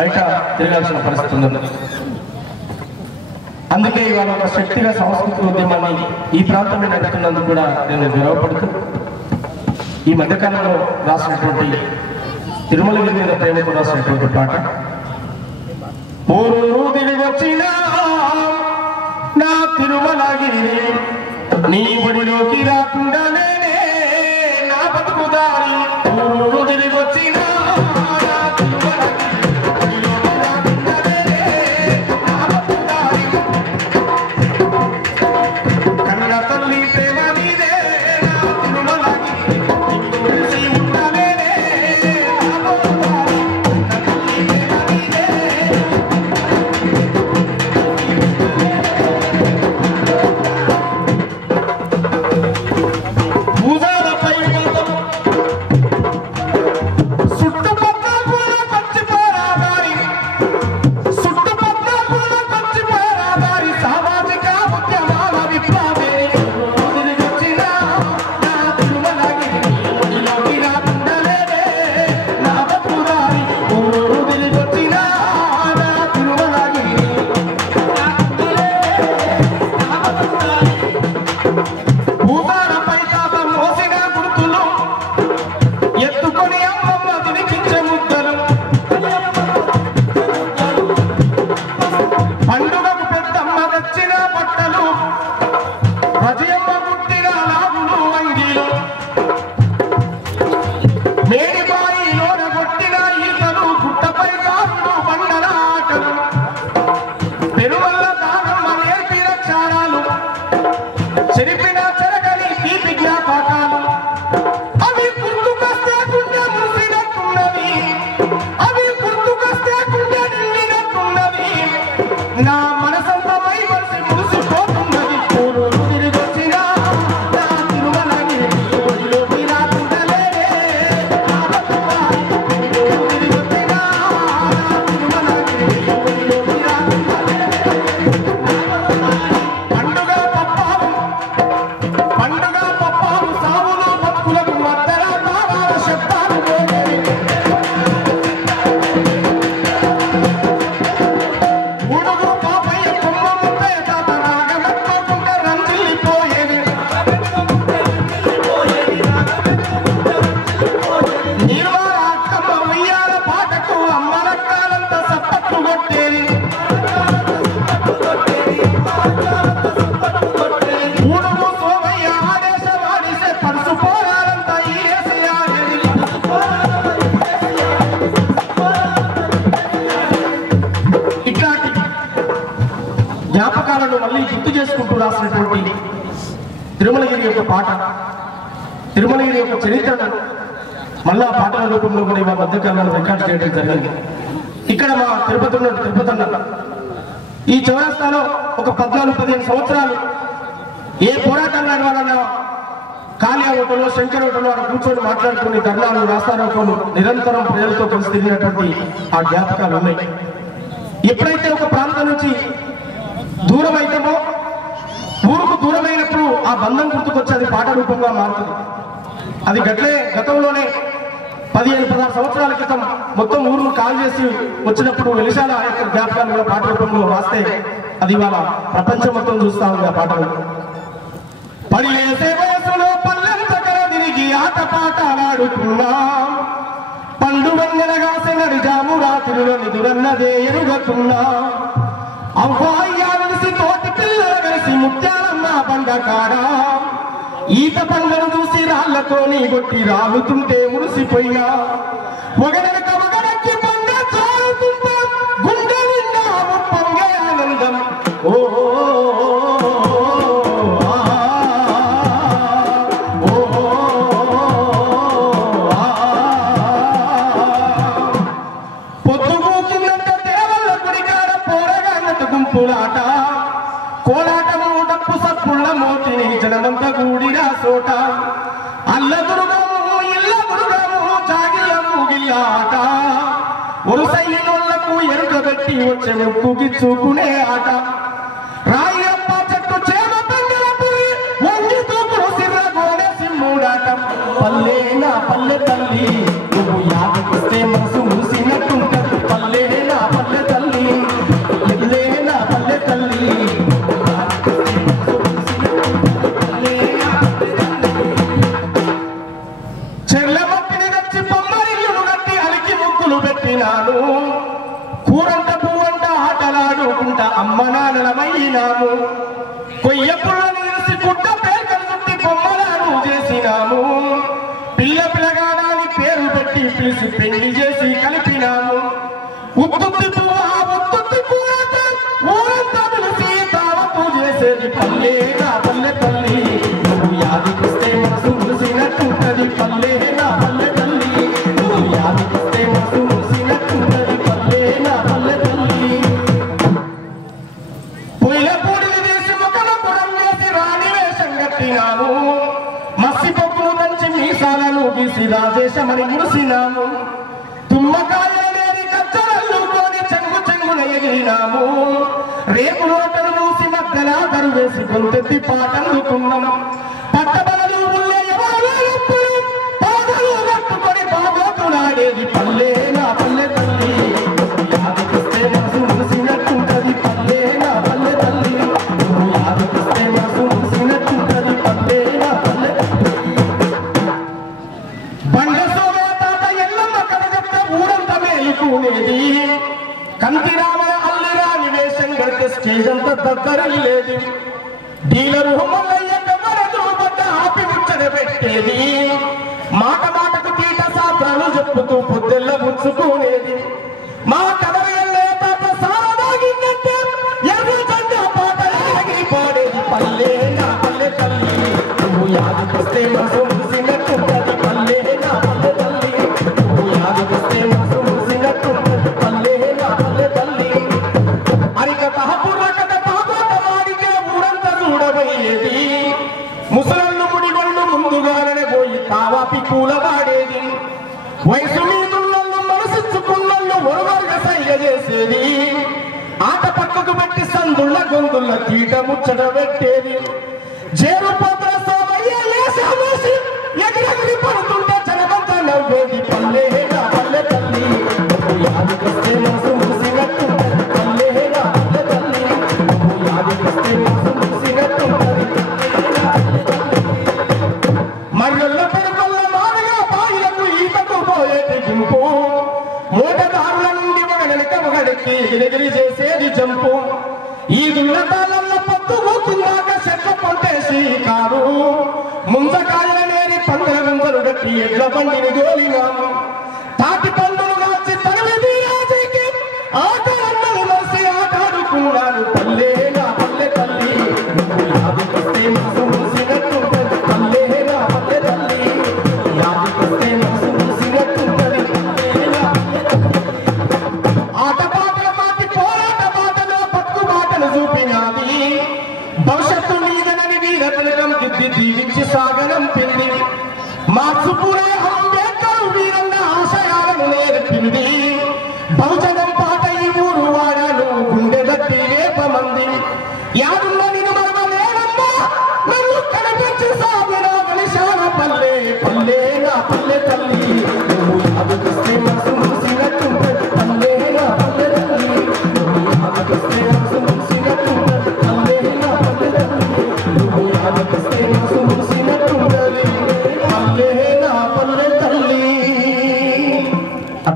బయట తిరగాల్సిన పరిస్థితి ఉంది. అందుకే ఇవాళ ఒక శక్తిగా సాంస్కృతిక ఉద్యమాన్ని ఈ ప్రాంతమే నడుపుతున్నందుకు కూడా నేను గర్వపడుతూ ఈ మధ్యకాలంలో రాసినటువంటి తిరుమలగిరి మీద ప్రేమతో రాసినటువంటి పాట వచ్చిన నా తిరుమలగిరి నీ ఒడిలోకి రాకుండానే నా బతుకుదారి తిరిగి వచ్చిన జ్ఞాపకాలను మళ్ళీ గుర్తు చేసుకుంటూ రాసినటువంటి తిరుమలగిరి యొక్క పాట, తిరుమలగిరి యొక్క చరిత్రను మళ్ళా పాటల రూపంలో కూడా ఇవాళ మధ్యకాలంలో రికార్డ్ చేయడం జరిగింది. ఇక్కడ మా తిరుపతి అన్న ఈ చౌరస్తాలో ఒక 14-15 సంవత్సరాలు ఏ పోరాటాలు నడవాలన్నా కాళియా హోటల్లో, శంకర్ హోటల్లో అక్కడ కూర్చొని మాట్లాడుకుని ధర్నాలు, రాస్తారోకోలు నిరంతరం ప్రజలతో కలిసి తిరిగినటువంటి ఆ జ్ఞాపకాలు ఉన్నాయి. ఎప్పుడైతే ఒక ప్రాంతం నుంచి దూరం అయితేమో ఊరుకు దూరమైనప్పుడు ఆ బంధం గుర్తుకొచ్చి అది పాట రూపంగా మారుతుంది. అది గతంలోనే 15-16 సంవత్సరాల క్రితం మొత్తం ఊరును కాల్ చేసి వచ్చినప్పుడు వెలిశాల ఆ యొక్క జ్ఞాపకాలు కూడా పాట రూపంలో రాస్తే అది ఇవాళ ప్రపంచం మొత్తం చూస్తా ఉంది. ఆ పాటలు పడిలేసే వయసులో పల్లెంత కర తిరిగి ఆట పాటలాడుకున్నాం, పండు వందనగాసే నడిజాము రాత్రుల నిదురన్నదే ఎరుగకున్నా, అవ్వాయ్యాలసి తోటి పిల్లల కలిసి ముత్యాలమ్మ బండ కాడా, ఈత పండ్లను చూసి రాళ్లతోని కొట్టి రాలుతుంటే మురిసిపోయినా, ఒకనెనక ఒకనెక్కి పండ చాలుతుంటే గుండె నిండా పొంగే ఆనందం. ఓహో పొద్దుగూకిందంటే దేవల్ల గుడికాడ పోరగాళ్ళ గుంపులాట, కోలాటము డప్పు సప్పుళ్ళ మోతిని జనమంత కూడిన సోట, అల్లదురుగము ఇల్లదురుగము జాగిల్ల మూగిల్లాట, ఒరుసైనోళ్లకు ఎరుకబెట్టి వచ్చే ముక్కుకి చూకునే ఆట, రాయప్ప చెట్టు చేమ పండుగ పురి వంగి తూకుడు సిర్ర గోడె సిమ్ముడాటం, పల్లె నా పల్లె తల్లి నువ్వు యాదకొస్తే మనసు మురిసినట్టుంటది, పల్లె నా ఉత్తుత్తి పువ్వు ఊరంతా పిలిచి దావతు చేసేది పల్లె నా పల్లె తల్లి. నువ్వు యాదికొస్తే మనసు మురిసినట్టుంటది పల్లె నా పల్లె తల్లి. నువ్వు యాదికొస్తే మనసు మురిసినట్టుంటది పల్లె నా పల్లె తల్లి. పొయ్యిల పూడిని తీసి మొక్కల పురం చేసి రాణి వేషం కట్టినాము. మసి పొక్కులు దంచి మీసాలను గీసి రాజేశమని మురిసినాము. తుమ్మకాయలు లేని కచ్చరల్లుకొని చెంగు చెంగున ఎగిరినాము. రేపు లోటలు మూసి మధ్యలా దరువేసి గొంతెత్తి పాటందుకున్నాం. పట్టబలలు ఉల్లే ఎవరు పాటలు కట్టుకొని బాగోతులాడేది పల్లె నా పల్లె తల్లి. యాదికొస్తే మనసు మురిసినట్టుంటది పల్లె నా పల్లె తల్లి. నువ్వు యాదికొస్తే మనసు మురిసినట్టుంటది పల్లె నా పల్లె తల్లి. బండ సోమయ్య తాత ఎల్లమ్మ కథ చెప్తే ఊరంతా మేలుకునేది. కంతిరామయ్య అల్లిరాని వేషం కడితే స్టేజ్ అంతా దగ్గరలేదు. డీలరు మల్లయ్య కమరదులు పడ్డ ఆపి ముచ్చట పెట్టేది. మాట మాటకు తీట శాస్త్రాలు చెప్పుతూ పొద్దెల్ల ముచ్చుకునేది. మా కదరగల్లే తాత సాదాగిందంటే ఎర్ర జెండా పాటలాగి పాడేది పల్లె నా పల్లె తల్లి. నువ్వు యాదికొస్తే మనసు మురిసినట్టుంటది పల్లె నా పల్లె తల్లి. నువ్వు యాదికొస్తే మనసు మురిసినట్టుంటది పల్లె నా పల్లె తల్లి. అరిక తహపుర్రకట తాపాట మాడితే ఊరంతా చూడబోయేది. ముసలళ్ళు ముడిగొళ్ళు ముందుగానే పోయి తావాపి కూలబాడేది. వయసు మీదున్నళ్ళు మనసిచ్చుకున్నళ్ళు ఒరవరుగా సైగ చేసేది. ఆట పక్కకు పెట్టి సందుళ్ళ గొంతుళ్ళ తీట ముచ్చట పెట్టేది. జేరు పత్ర సోమయ్య లేసామేసి ఎగిరెగిరి పడుతుంటే జనమంతా నవ్వేది పల్లె నా పల్లె తల్లి. నువ్వు యాదికొస్తే మనసు మురిసినట్టుంటది పల్లె నా పల్లె తల్లి. నువ్వు యాదికొస్తే మనసు మురిసినట్టుంటది పల్లె నా పల్లె తల్లి. మర్రెళ్ళ పెరుగొల్ల మాదిగా బాయిలకు ఈతకు పోయేది గుంపు. మూటదారుల నుండి ఒకగడికి ఎగిరెగిరి చేసేది జంపు. ఈ దున్నతాళ్ళ పత్తు కిందాక చెట్ల పొంటేసి కారు. ముంజకాయల నేరి పందుల గుంజలు గట్టి ఎడ్ల బండిని గోలినాము. తాటి పందులు కాచి తనవి రాజీకి ఆటలు మసి ఆటాడుకున్నాను పల్లె నా పల్లె తల్లి. నువ్వు యాదికొస్తే మనసు మురిసినట్టుంటది పల్లె నా పల్లె తల్లి. యాదికొస్తే మనసు మురిసినట్టుంటది పల్లె నా పల్లె తల్లి. ఆట పాటల మాటి పోరాట బాటలో పట్టు బాటలు చూపినాది. భవిష్యత్తు మీదనని వీరతలకం దిద్ది దీవించి సాగనంపింది. మార్చుపురే అంబేద్కర్ వీరంగా ఆశయాలను నేర్పింది. బహుజనం పాట ఈ ఊరు వాడాను గుండె గట్టి రేపమంది. యాదున్న